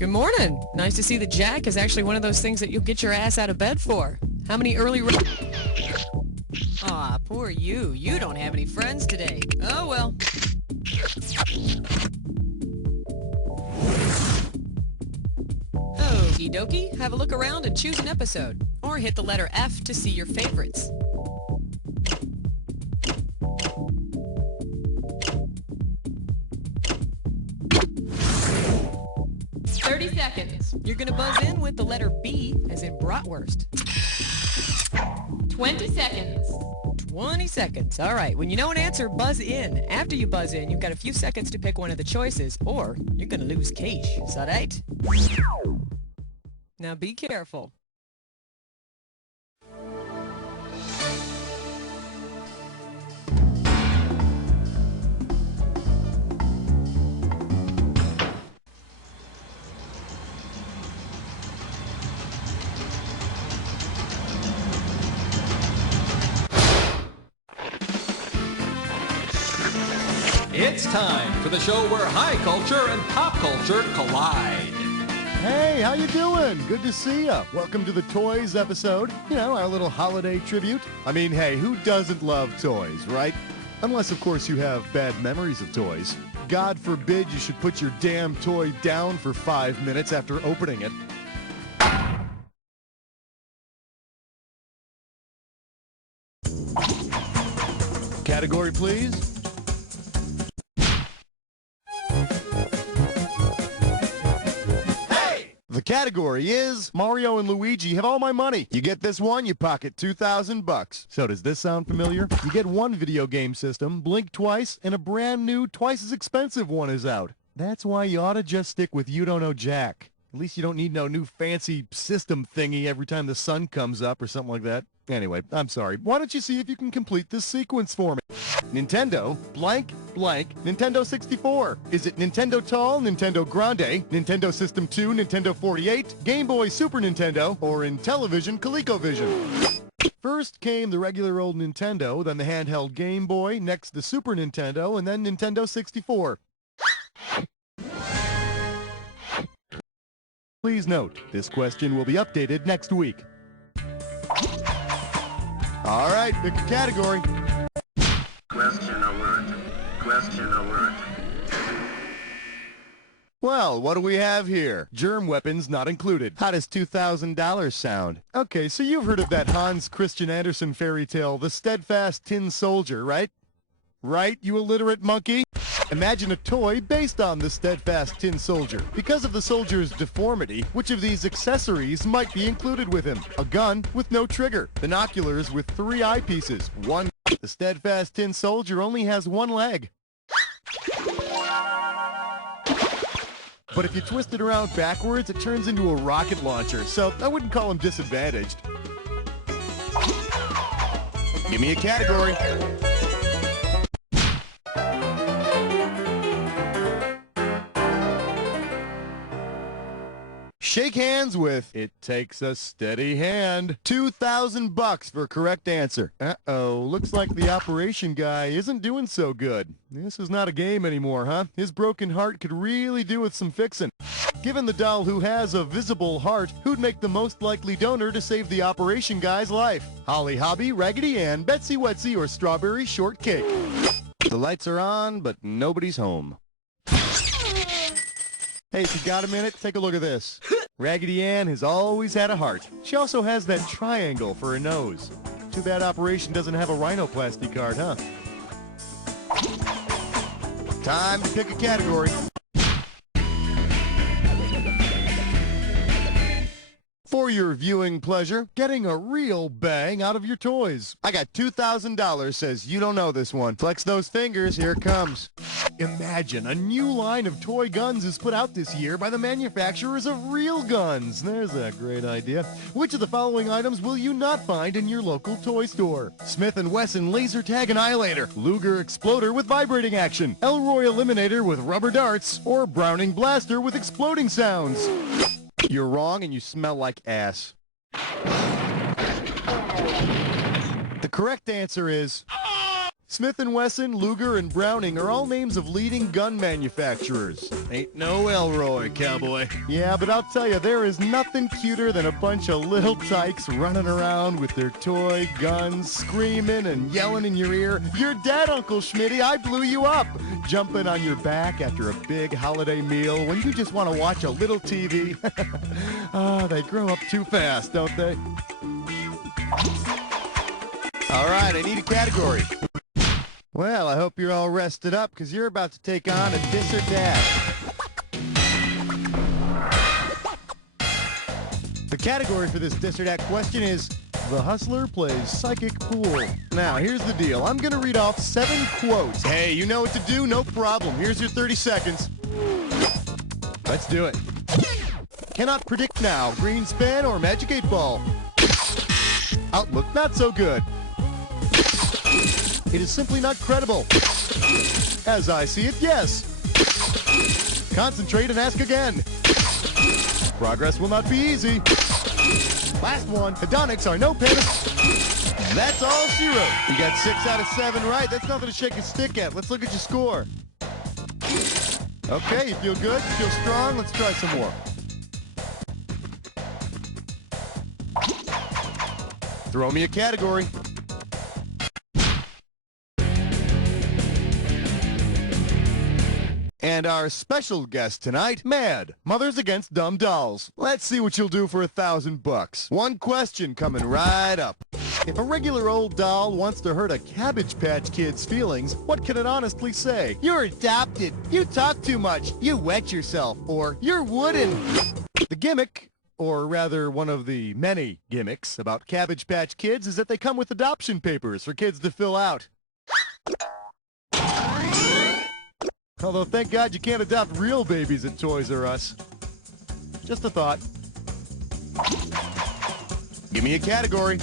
Good morning. Nice to see that Jack is actually one of those things that you'll get your ass out of bed for. How many early... Aw, poor you. You don't have any friends today. Oh, well. Okie dokie. Have a look around and choose an episode. Or hit the letter F to see your favorites. 30 seconds. You're gonna buzz in with the letter B, as in bratwurst. 20 seconds. 20 seconds. All right. When you know an answer, buzz in. After you buzz in, you've got a few seconds to pick one of the choices, or you're gonna lose cash. Is that right? Now be careful. It's time for the show where high culture and pop culture collide. Hey, how you doing? Good to see ya. Welcome to the Toys episode. You know, our little holiday tribute. I mean, hey, who doesn't love toys, right? Unless, of course, you have bad memories of toys. God forbid you should put your damn toy down for 5 minutes after opening it. Category, please. The category is Mario and Luigi have all my money. You get this one, you pocket $2,000. So does this sound familiar? You get one video game system, blink twice, and a brand new, twice as expensive one is out. That's why you ought to just stick with You Don't Know Jack. At least you don't need no new fancy system thingy every time the sun comes up or something like that. Anyway, I'm sorry. Why don't you see if you can complete this sequence for me? Nintendo, blank, blank, Nintendo 64. Is it Nintendo Tall, Nintendo Grande, Nintendo System 2, Nintendo 48, Game Boy Super Nintendo, or in television, ColecoVision? First came the regular old Nintendo, then the handheld Game Boy, next the Super Nintendo, and then Nintendo 64. Please note, this question will be updated next week. All right, pick a category. Question alert. Question alert. Well, what do we have here? Germ weapons not included. How does $2,000 sound? Okay, so you've heard of that Hans Christian Andersen fairy tale, The Steadfast Tin Soldier, right? Right, you illiterate monkey? Imagine a toy based on the Steadfast Tin Soldier. Because of the soldier's deformity, which of these accessories might be included with him? A gun with no trigger. Binoculars with 3 eyepieces. One. The Steadfast Tin Soldier only has 1 leg. But if you twist it around backwards, it turns into a rocket launcher, so I wouldn't call him disadvantaged. Give me a category. Shake hands with It Takes a Steady Hand. $2,000 for correct answer. Uh-oh, looks like the operation guy isn't doing so good. This is not a game anymore, huh? His broken heart could really do with some fixing. Given the doll who has a visible heart, who'd make the most likely donor to save the operation guy's life? Holly Hobby, Raggedy Ann, Betsy Wetsy, or Strawberry Shortcake? The lights are on, but nobody's home. Hey, if you got a minute, take a look at this. Raggedy Ann has always had a heart. She also has that triangle for a nose. Too bad Operation doesn't have a rhinoplasty card, huh? Time to pick a category. For your viewing pleasure, getting a real bang out of your toys. I got $2,000, says You Don't Know this one. Flex those fingers, here it comes. Imagine a new line of toy guns is put out this year by the manufacturers of real guns. There's a great idea. Which of the following items will you not find in your local toy store? Smith & Wesson Laser Tag Annihilator, Luger Exploder with vibrating action, Elroy Eliminator with rubber darts, or Browning Blaster with exploding sounds. You're wrong and you smell like ass. The correct answer is Smith & Wesson, Luger, and Browning are all names of leading gun manufacturers. Ain't no Elroy, cowboy. Yeah, but I'll tell you, there is nothing cuter than a bunch of little tykes running around with their toy guns, screaming and yelling in your ear, "You're dead, Uncle Schmitty, I blew you up!" Jumping on your back after a big holiday meal when you just want to watch a little TV. Ah, they grow up too fast, don't they? All right, I need a category. Well, I hope you're all rested up because you're about to take on a Dis or Dat. The category for this Dis or Dat question is The Hustler Plays Psychic Pool. Now, here's the deal. I'm going to read off 7 quotes. Hey, you know what to do? No problem. Here's your 30 seconds. Let's do it. Cannot predict now. Green spin or magic 8 ball. Outlook not so good. It is simply not credible. As I see it, yes. Concentrate and ask again. Progress will not be easy. Last one. Hedonics are no penance. That's all she wrote. You got 6 out of 7 right. That's nothing to shake a stick at. Let's look at your score. Okay, you feel good? You feel strong? Let's try some more. Throw me a category. And our special guest tonight, Mad, Mothers Against Dumb Dolls. Let's see what you'll do for $1,000. One question coming right up. If a regular old doll wants to hurt a Cabbage Patch Kid's feelings, what can it honestly say? "You're adopted. You talk too much. You wet yourself." Or, "You're wooden." The gimmick, or rather one of the many gimmicks about Cabbage Patch Kids, is that they come with adoption papers for kids to fill out. Although, thank God you can't adopt real babies at Toys R Us. Just a thought. Give me a category.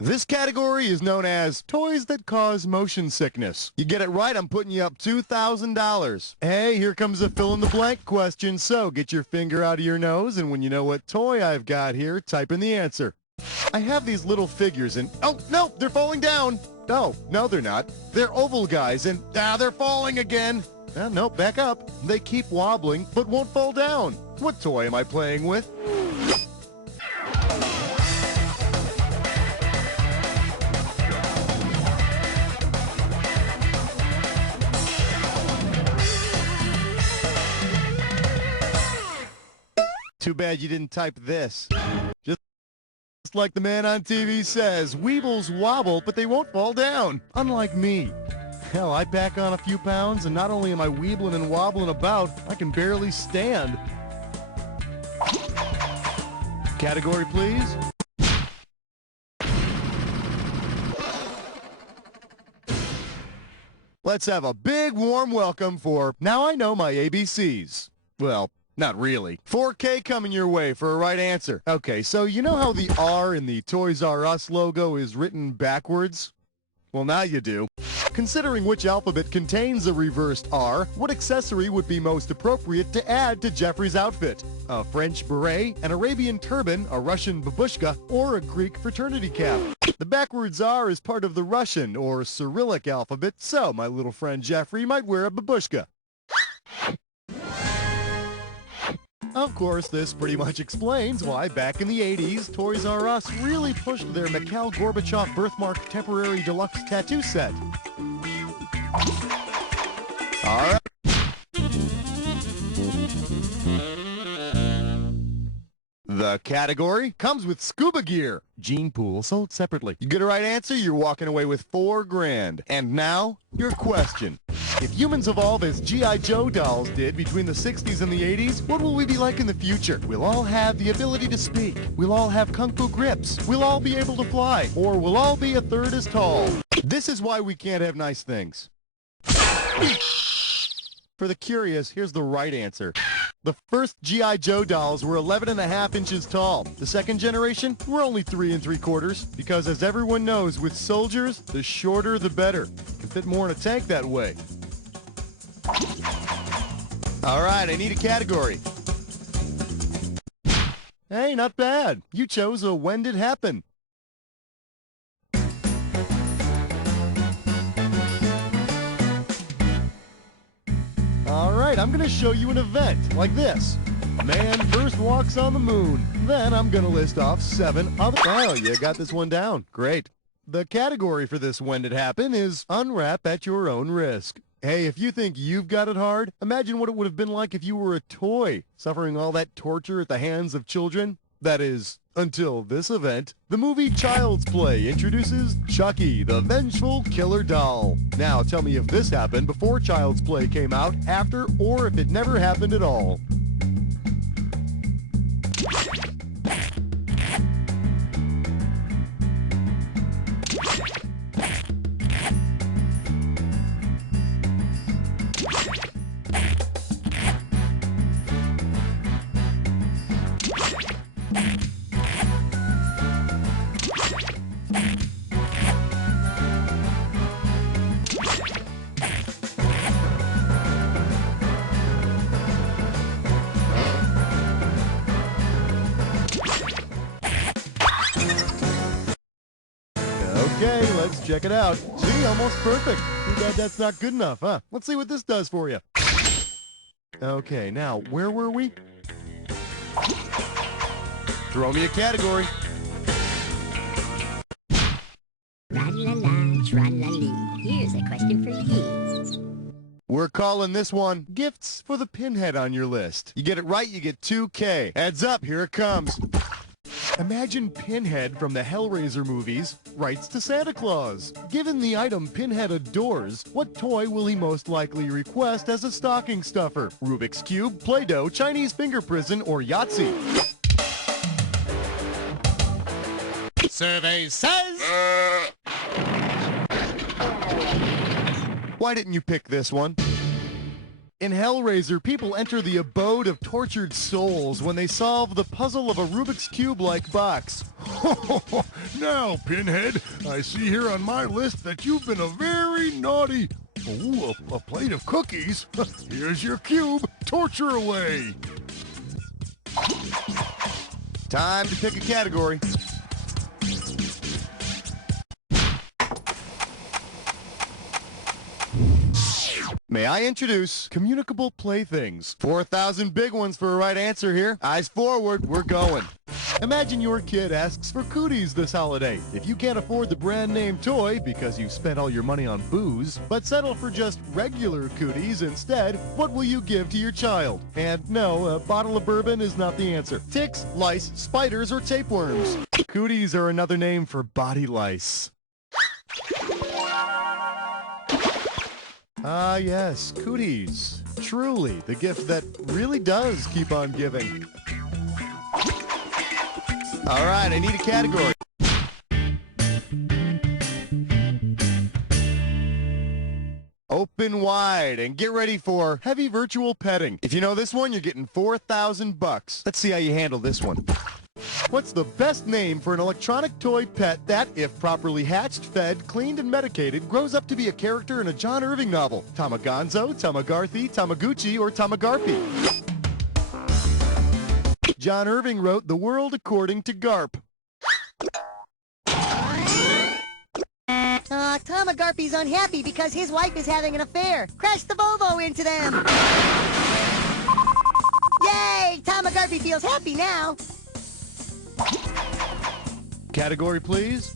This category is known as Toys That Cause Motion Sickness. You get it right, I'm putting you up $2,000. Hey, here comes a fill-in-the-blank question, so get your finger out of your nose, and when you know what toy I've got here, type in the answer. I have these little figures and... Oh, no, they're falling down. No, they're not. They're oval guys and... they're falling again. No, back up. They keep wobbling but won't fall down. What toy am I playing with? Too bad you didn't type this. Just like the man on TV says, weebles wobble, but they won't fall down. Unlike me. Hell, I pack on a few pounds, and not only am I weebling and wobbling about, I can barely stand. Category, please. Let's have a big warm welcome for Now I Know My ABCs. Well, not really. 4K coming your way for a right answer. Okay, so you know how the R in the Toys R Us logo is written backwards? Well, now you do. Considering which alphabet contains a reversed R, what accessory would be most appropriate to add to Jeffrey's outfit? A French beret, an Arabian turban, a Russian babushka, or a Greek fraternity cap? The backwards R is part of the Russian or Cyrillic alphabet, so my little friend Jeffrey might wear a babushka. Of course, this pretty much explains why back in the 80s, Toys R Us really pushed their Mikhail Gorbachev birthmark temporary deluxe tattoo set. All right. The category comes with scuba gear. Gene pool sold separately. You get a right answer, you're walking away with $4 grand. And now, your question. If humans evolve as G.I. Joe dolls did between the 60s and the 80s, what will we be like in the future? We'll all have the ability to speak. We'll all have kung fu grips. We'll all be able to fly. Or we'll all be a third as tall. This is why we can't have nice things. For the curious, here's the right answer. The first G.I. Joe dolls were 11.5 inches tall. The second generation were only 3 3/4, because as everyone knows, with soldiers, the shorter the better. You can fit more in a tank that way. All right, I need a category. Hey, not bad. You chose a when did happen. All right, I'm going to show you an event like this. Man first walks on the moon. Then I'm going to list off 7 other... Oh, you got this one down. Great. The category for this when did happen is unwrap at your own risk. Hey, if you think you've got it hard, imagine what it would have been like if you were a toy, suffering all that torture at the hands of children. That is, until this event. The movie Child's Play introduces Chucky, the vengeful killer doll. Now, tell me if this happened before Child's Play came out, after, or if it never happened at all. Okay, let's check it out. Gee, almost perfect. Too bad that's not good enough, huh? Let's see what this does for you. Okay, now, where were we? Throw me a category. Tra-la-la, tra-la-lee. Here's a question for you. We're calling this one Gifts for the Pinhead on your list. You get it right, you get 2K. Heads up, here it comes. Imagine Pinhead from the Hellraiser movies writes to Santa Claus. Given the item Pinhead adores, what toy will he most likely request as a stocking stuffer? Rubik's Cube, Play-Doh, Chinese finger prison, or Yahtzee? Survey says... Why didn't you pick this one? In Hellraiser, people enter the abode of tortured souls when they solve the puzzle of a Rubik's Cube-like box. Now, Pinhead, I see here on my list that you've been a very naughty... Ooh, a plate of cookies. Here's your cube. Torture away. Time to pick a category. May I introduce communicable playthings? 4,000 big ones for a right answer here. Eyes forward, we're going. Imagine your kid asks for cooties this holiday. If you can't afford the brand name toy because you've spent all your money on booze, but settle for just regular cooties instead, what will you give to your child? And no, a bottle of bourbon is not the answer. Ticks, lice, spiders, or tapeworms. Cooties are another name for body lice. Ah, yes, cooties. Truly, the gift that really does keep on giving. All right, I need a category. Open wide and get ready for heavy virtual petting. If you know this one, you're getting 4,000 bucks. Let's see how you handle this one. What's the best name for an electronic toy pet that, if properly hatched, fed, cleaned, and medicated, grows up to be a character in a John Irving novel? Tamagonzo, Tamagarthi, Tamaguchi, or Tamagarpi? John Irving wrote The World According to Garp. Tamagarpi's unhappy because his wife is having an affair. Crash the Volvo into them. Yay! Tamagarpi feels happy now. Category, please.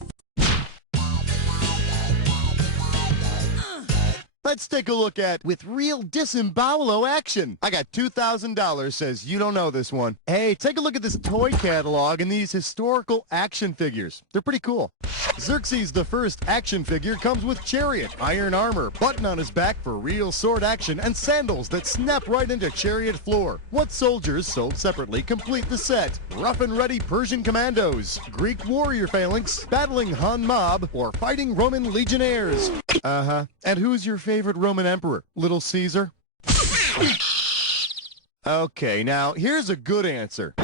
Let's take a look at with real disembowelo action. I got $2,000, says you don't know this one. Hey, take a look at this toy catalog and these historical action figures. They're pretty cool. Xerxes the First action figure comes with chariot, iron armor, button on his back for real sword action, and sandals that snap right into chariot floor. What soldiers, sold separately, complete the set? Rough and ready Persian commandos, Greek warrior phalanx, battling Hun mob, or fighting Roman legionnaires? Uh-huh. And who's your favorite Roman emperor? Little Caesar? Okay, now here's a good answer.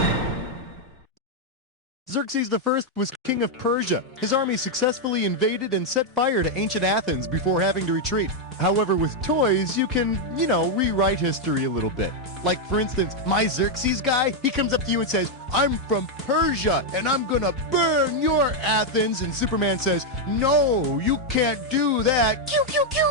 Xerxes I was king of Persia. His army successfully invaded and set fire to ancient Athens before having to retreat. However, with toys, you can, rewrite history a little bit. Like, for instance, my Xerxes guy, he comes up to you and says, "I'm from Persia, and I'm gonna burn your Athens." And Superman says, "No, you can't do that." Pew, pew, pew!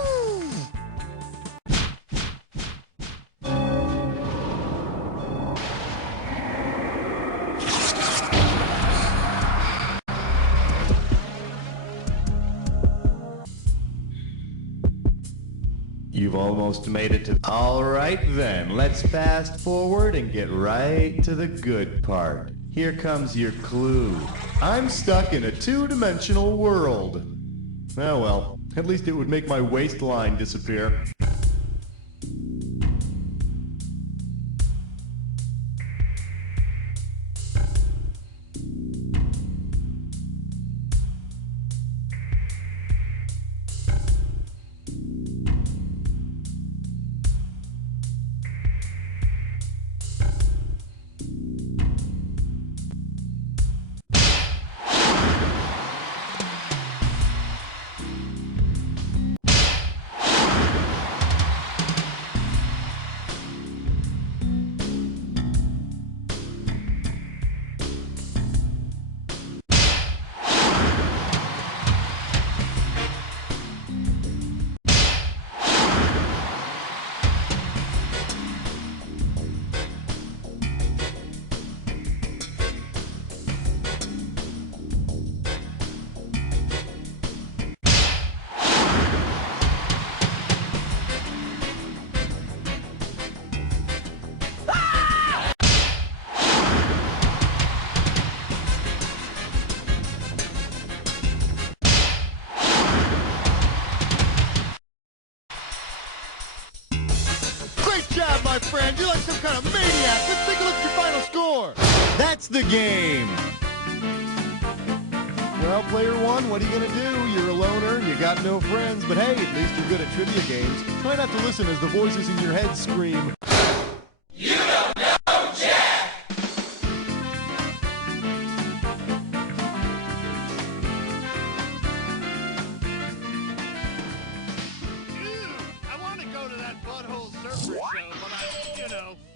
You've almost made it to... All right then, let's fast forward and get right to the good part. Here comes your clue. I'm stuck in a two-dimensional world. Oh well, at least it would make my waistline disappear. Great job, my friend. You're like some kind of maniac. Let's take a look at your final score. That's the game. Well, player one, what are you going to do? You're a loner, you got no friends, but hey, at least you're good at trivia games. Try not to listen as the voices in your head scream, "You don't know Jack!" I want to go to that butthole surfer show, but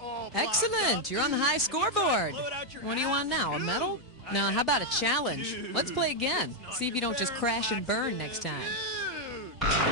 all Excellent. You're on the high scoreboard. What do you want now, a medal? No, how about a challenge? Let's play again. See if you don't just crash and burn next time.